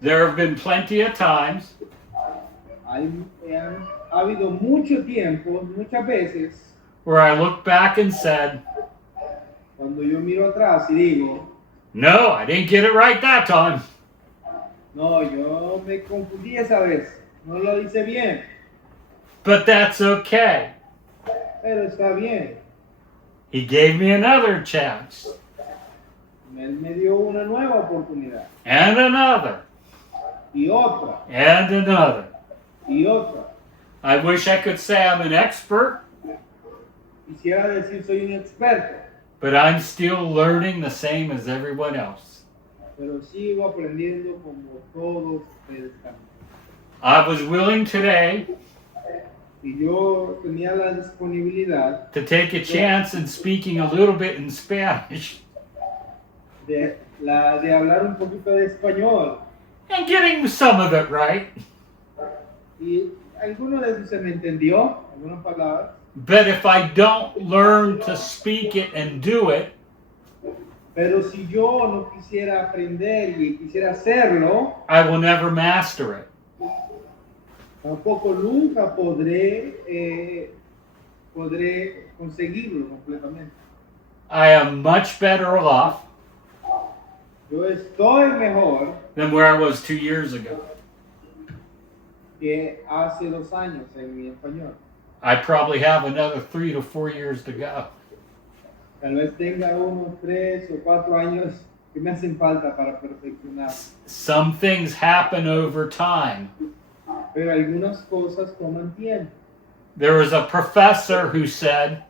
There have been plenty of times Ha habido mucho tiempo, muchas veces, where I look back and said, cuando yo miro atrás y digo, no, I didn't get it right that time. no, yo me confundí esa vez, no lo hice bien, But that's okay. pero está bien. He gave me another chance Él me dio una nueva oportunidad and another y otra and another. y otra. I wish I could say I'm an expert, Quisiera decir soy un experto, but I'm still learning the same as everyone else. pero sigo aprendiendo como todos ustedes también. I was willing today Y yo tenía la disponibilidad to take a chance in speaking a little bit in Spanish de hablar un poquito de español. and getting some of it right. Y alguno de esos se me entendió, algunas palabras. But if I don't learn to speak it and do it, Pero si yo no quisiera aprender y quisiera hacerlo, I will never master it. tampoco nunca podré conseguirlo completamente. I am much better off Yo estoy mejor than where I was 2 years ago. que hace 2 años en mi español. I probably have another 3 to 4 years to go. Tal vez tenga unos 3 o 4 años que me hacen falta para perfeccionar. Some things happen over time. Pero algunas cosas toman tiempo. There was a professor who said,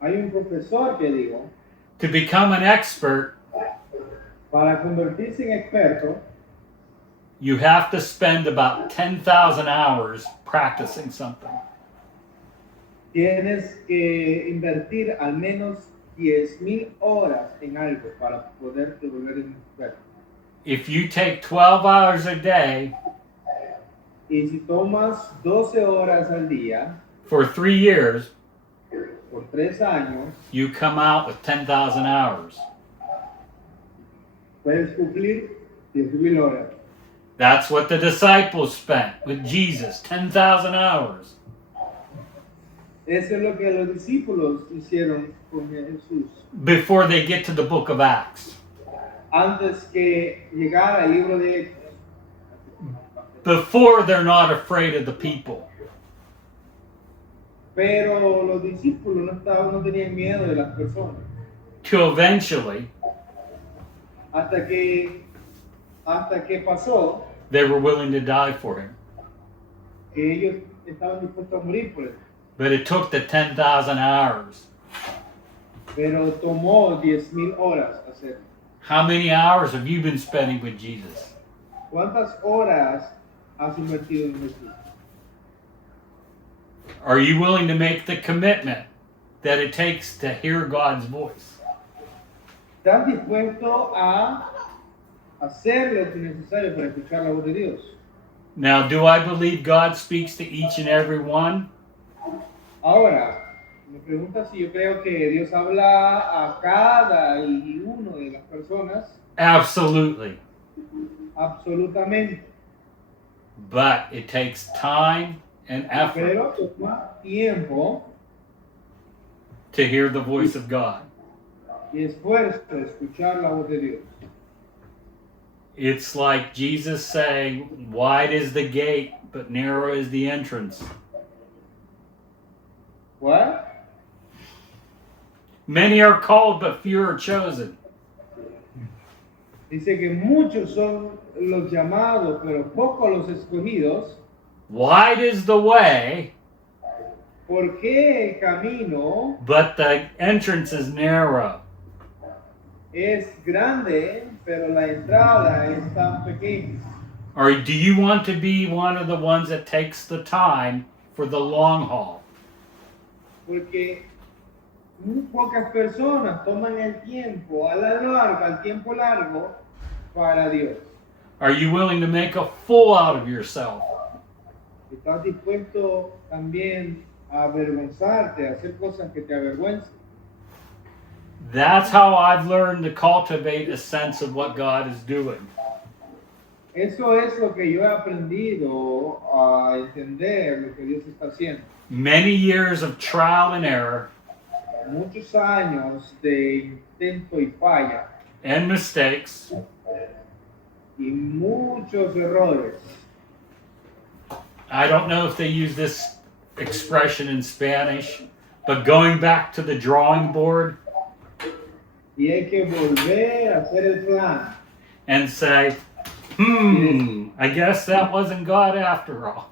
Hay un profesor que dijo, to become an expert, para convertirse en experto, you have to spend about 10,000 hours practicing something. tienes que invertir al menos 10,000 horas en algo para poderte volver un experto. If you take 12 hours a day Y si tomas 12 horas al día for 3 years, por 3 años, you come out with 10,000 hours. puedes cumplir 10,000 horas. That's what the disciples spent with Jesus, 10,000 hours. Eso es lo que los discípulos hicieron con Jesús. Before they get to the book of Acts. Antes que llegara el libro de Hechos. Before they're not afraid of the people. Pero los discípulos no tenían miedo de las personas. Till eventually, Hasta que pasó they were willing to die for him. que ellos estaban dispuestos a morir por él. But it took the 10,000 hours. Pero tomó 10,000 horas hacerlo. How many hours have you been spending with Jesus? ¿Cuántas horas has invertido en Jesús? Are you willing to make the commitment that it takes to hear God's voice? ¿Estás dispuesto a hacer lo que es necesario para escuchar la voz de Dios. Now, do I believe God speaks to each and every one? Ahora, me pregunta si yo creo que Dios habla a cada y uno de las personas. Absolutely. Absolutamente. But it takes time and effort Pero toma tiempo to hear the voice of God. y esfuerzo de escuchar la voz de Dios. It's like Jesus saying, wide is the gate, but narrow is the entrance. ¿Cuál? Many are called, but few are chosen. Dice que muchos son los llamados, pero pocos los escogidos. Wide is the way, ¿Por qué el camino but the entrance is narrow. es grande, pero la entrada es tan pequeña? Or do you want to be one of the ones that takes the time for the long haul? Porque muy pocas personas toman el tiempo a la larga, el tiempo largo para Dios. Are you willing to make a fool out of yourself? ¿Estás dispuesto también a avergonzarte, a hacer cosas que te avergüencen? That's how I've learned to cultivate a sense of what God is doing. Eso es lo que yo he aprendido a entender, lo que Dios está haciendo. Many years of trial and error Muchos años de intento y falla and mistakes y muchos errores. I don't know if they use this expression in Spanish, but going back to the drawing board Y hay que volver a hacer el plan. and say, I guess that wasn't God after all.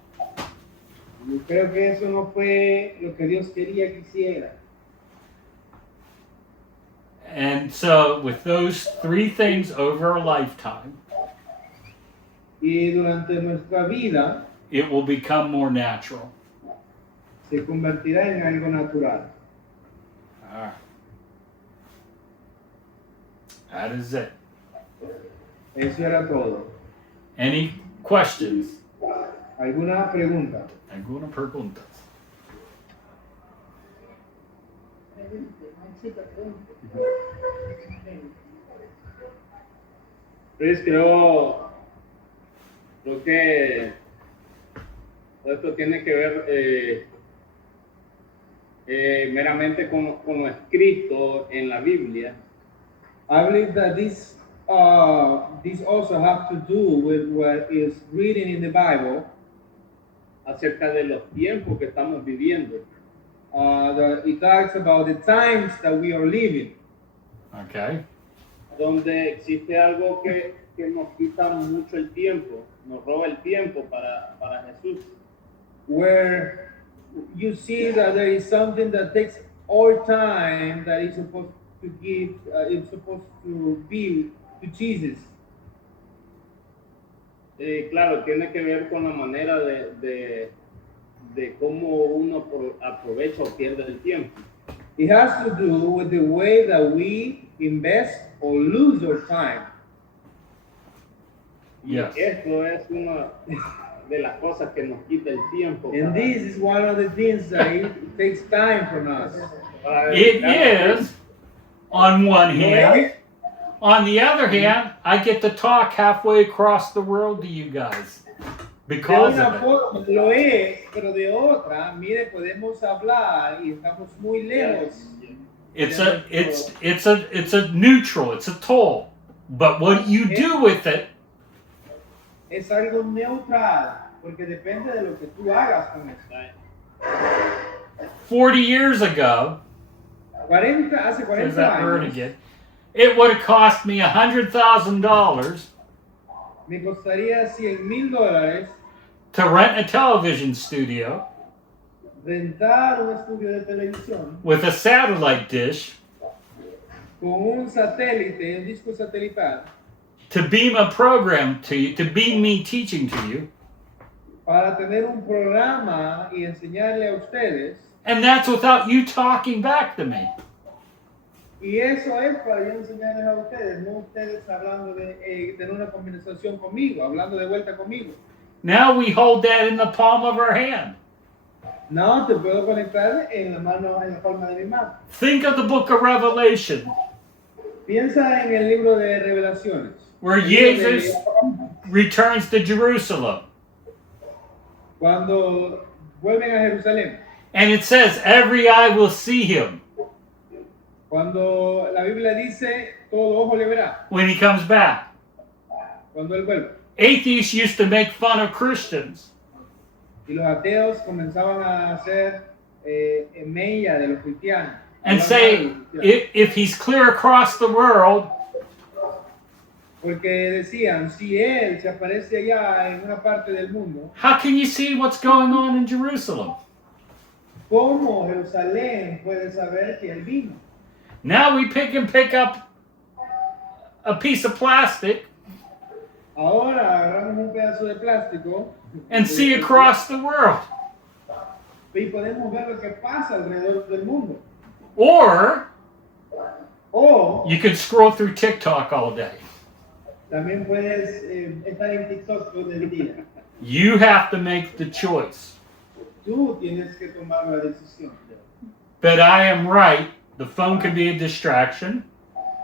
Yo creo que eso no fue lo que Dios quería que hiciera. And so, with those three things over a lifetime, Y durante nuestra vida it will become more natural. se convertirá en algo natural. All right. That is it. Eso era todo. Any questions? ¿Alguna pregunta? Alguna preguntas? Pues creo que esto tiene que ver meramente con lo escrito en la Biblia, I believe that this also have to do with what is written in the Bible. acerca de los tiempos que estamos viviendo. It talks about the times that we are living, Okay. Donde existe algo que nos quita mucho el tiempo, nos roba el tiempo para Jesús. where you see that there is something that takes all time that is supposed to give, it's supposed to be to Jesus. Claro, tiene que ver con la manera de cómo uno aprovecha o pierde el tiempo. It has to do with the way that we invest or lose our time. Yes. Esto es una de las cosas que nos quita el tiempo. And this is one of the things that it takes time from us. It is, on one hand. On the other hand, I get to talk halfway across the world to you guys De because una of it. forma lo es, pero de otra, mire, podemos hablar y estamos muy lejos. It's a neutral, it's a toll. But what you do with it, Es algo neutral, porque depende de lo que tú hagas con eso. 40 years ago, Hace there's 40 that word años, again, it would have cost me $100,000 me costaría $100,000 to rent a television studio rentar un estudio de televisión with a satellite dish con un satélite, un disco satelital, to beam a program to you, to beam me teaching to you. para tener un programa y enseñarle a ustedes. And that's without you talking back to me. Y eso es para yo enseñarles a ustedes, no ustedes hablando de tener una conversación conmigo, hablando de vuelta conmigo. Now we hold that in the palm of our hand. No, te puedo conectar en la mano, en la palma de mi mano. Think of the book of Revelation, Piensa en el libro de Revelaciones. where El libro de- Jesus returns to Jerusalem. Cuando vuelven a Jerusalén. And it says, every eye will see him Cuando la Biblia dice, todo ojo le verá. when he comes back. Cuando él vuelve. Atheists used to make fun of Christians. Y los ateos comenzaban a hacer mella de los cristianos. And Hablar say, mal de los cristianos. if he's clear across the world, Porque decían, si él se aparece allá en una parte del mundo, how can you see what's going on in Jerusalem? ¿cómo Jerusalén puede saber que él vino? Now we pick up a piece of plastic Ahora agarramos un pedazo de plástico and see across the world. y podemos ver lo que pasa alrededor del mundo. Or O you could scroll through TikTok all day. también puedes estar en TikTok todo el día. You have to make the choice. Tú tienes que tomar la decisión. But I am right. The phone can be a distraction.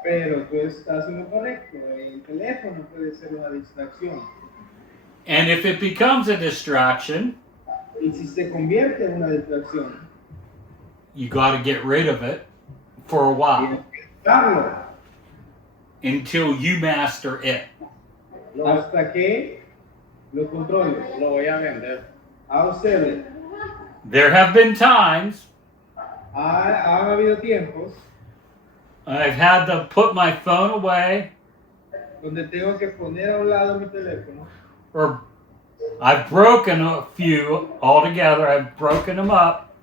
Pero tú estás en lo correcto. El teléfono puede ser una distracción. And if it becomes a distraction, Y si se convierte en una distracción, you got to get rid of it for a while tienes que quitarlo until you master it. hasta que lo controles. Lo voy a vender. A ustedes. There have been times Han habido tiempos I've had to put my phone away, donde tengo que poner a un lado mi teléfono. or I've broken a few altogether. I've broken them up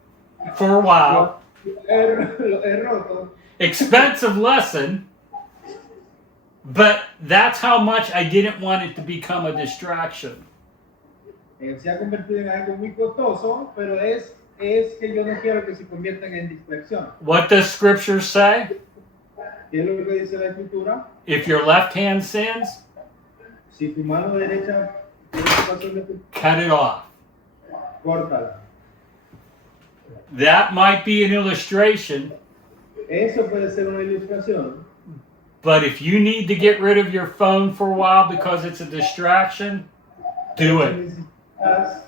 for a while. Lo he roto. Expensive lesson, but that's how much I didn't want it to become a distraction. Se ha convertido en algo muy costoso, pero es que yo no quiero que se conviertan en distracción. What does Scripture say? ¿Qué es lo que dice la Escritura? If your left hand sins, Si tu mano derecha tiene pasión de tu, cut it off. córtala. That might be an illustration, Eso puede ser una ilustración, but if you need to get rid of your phone for a while because it's a distraction, do it. necesitas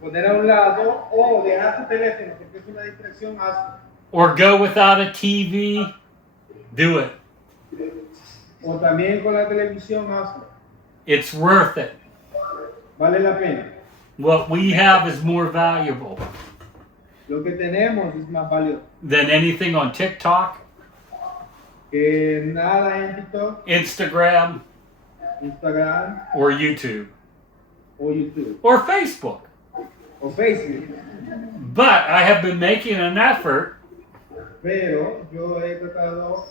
poner a un lado o dejar tu teléfono porque es una distracción, hazlo. Or go without a TV, do it. O también con la televisión, hazlo. It's worth it. Vale la pena. What we have is more valuable Lo que tenemos es más valioso than anything on TikTok, que nada en TikTok, Instagram, Instagram or YouTube, o YouTube or Facebook. o Facebook. But I have been making an effort Pero yo he tratado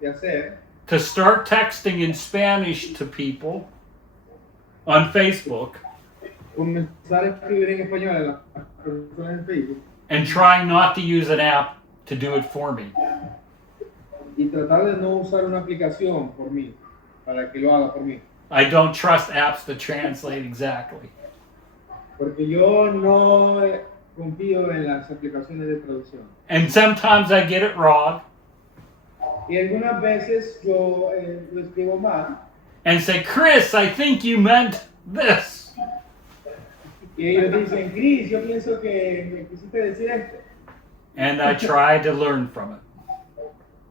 de hacer to start texting in Spanish to people on Facebook comenzar a escribir en español en las personas en Facebook and trying not to use an app to do it for me. y tratar de no usar una aplicación por mí, para que lo haga por mí. I don't trust apps to translate exactly. Porque yo no confío en las aplicaciones de traducción. And sometimes I get it wrong Y algunas veces yo lo escribo mal and say, Chris, I think you meant this. y ellos dicen, Chris, yo pienso que me quisiste decir esto. And I try to learn from it.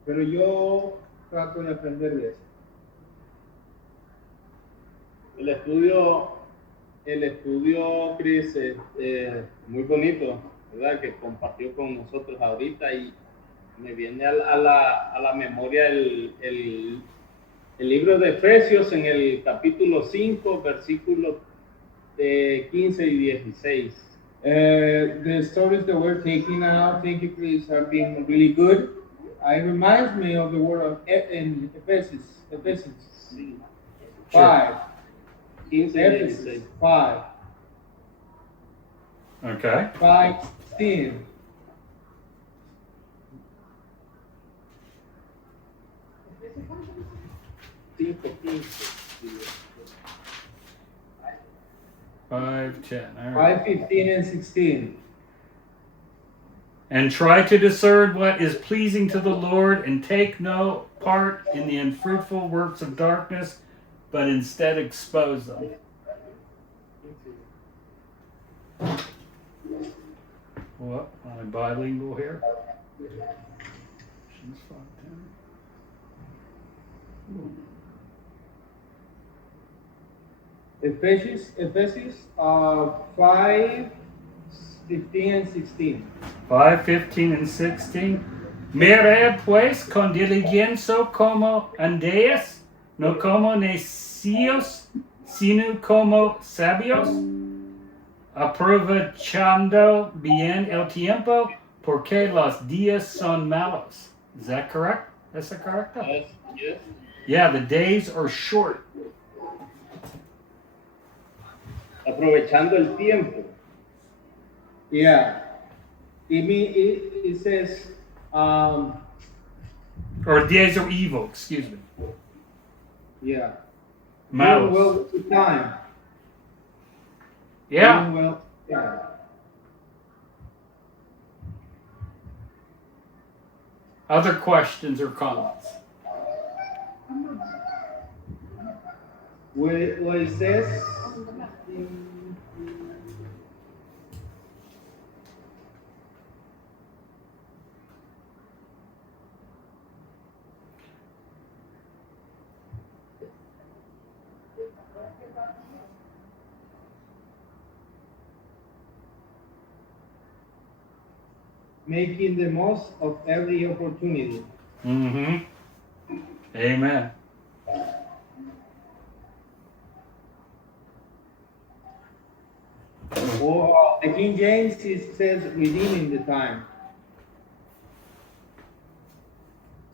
Pero yo trato de aprender de eso. El estudio, Chris, muy bonito, ¿verdad? Que compartió con nosotros ahorita y me viene a la memoria el libro de Efesios en el capítulo 5, versículos 15 y 16. The stories that we're taking now, thank you, Chris, have been really good. It reminds me of the word of in Ephesians 5. 15 y 16. Ephesians 5. Okay. 5:16. 5:15. 5:10. All right. 5:15 and 16. And try to discern what is pleasing to the Lord, and take no part in the unfruitful works of darkness, but instead expose them. What? I'm bilingual here. She's 5:10. Ephesians 5:15 and 16. 5:15 and 16. Mirad pues con diligencia como andéis, no como necios, sino como sabios, aprovechando bien el tiempo, porque los días son malos. Is that correct? Is that correct? Yes, yes. Yeah, the days are short. Aprovechando el tiempo. Yeah. It says, Or days are evil, excuse me. yeah. Doing Malos. well with the time. Yeah. Doing well, yeah. Other questions or comments? What it says, making the most of every opportunity. Mm-hmm. Amen. Or the King James, it says redeeming the time.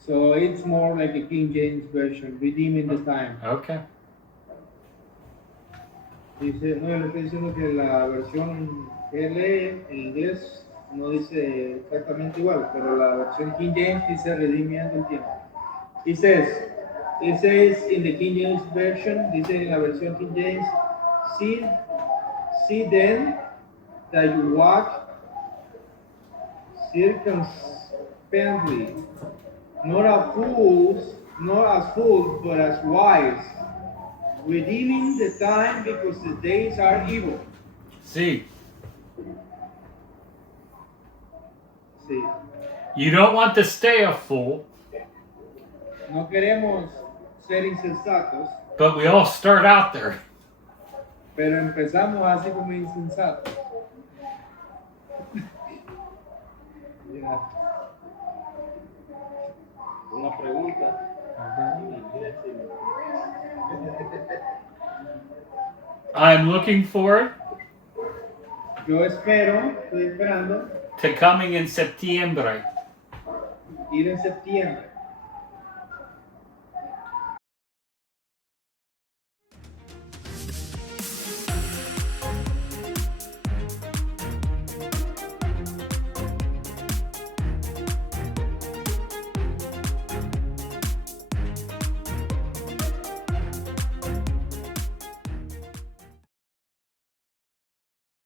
So it's more like a King James version, redeeming the time. Okay. Dice, no, le estoy diciendo que la versión que lee en inglés no dice exactamente igual, pero la versión King James dice redimiendo el tiempo. It says in the King James version, dice en la versión King James, see then that you walk circumspectly, not as fools, but as wise, redeeming the time because the days are evil. See, Sí. you don't want to stay a fool, No queremos ser insensatos, but we all start out there. pero empezamos así como insensatos. Yeah. Una pregunta. I'm looking forward Yo estoy esperando to coming in Septiembre. ir en septiembre.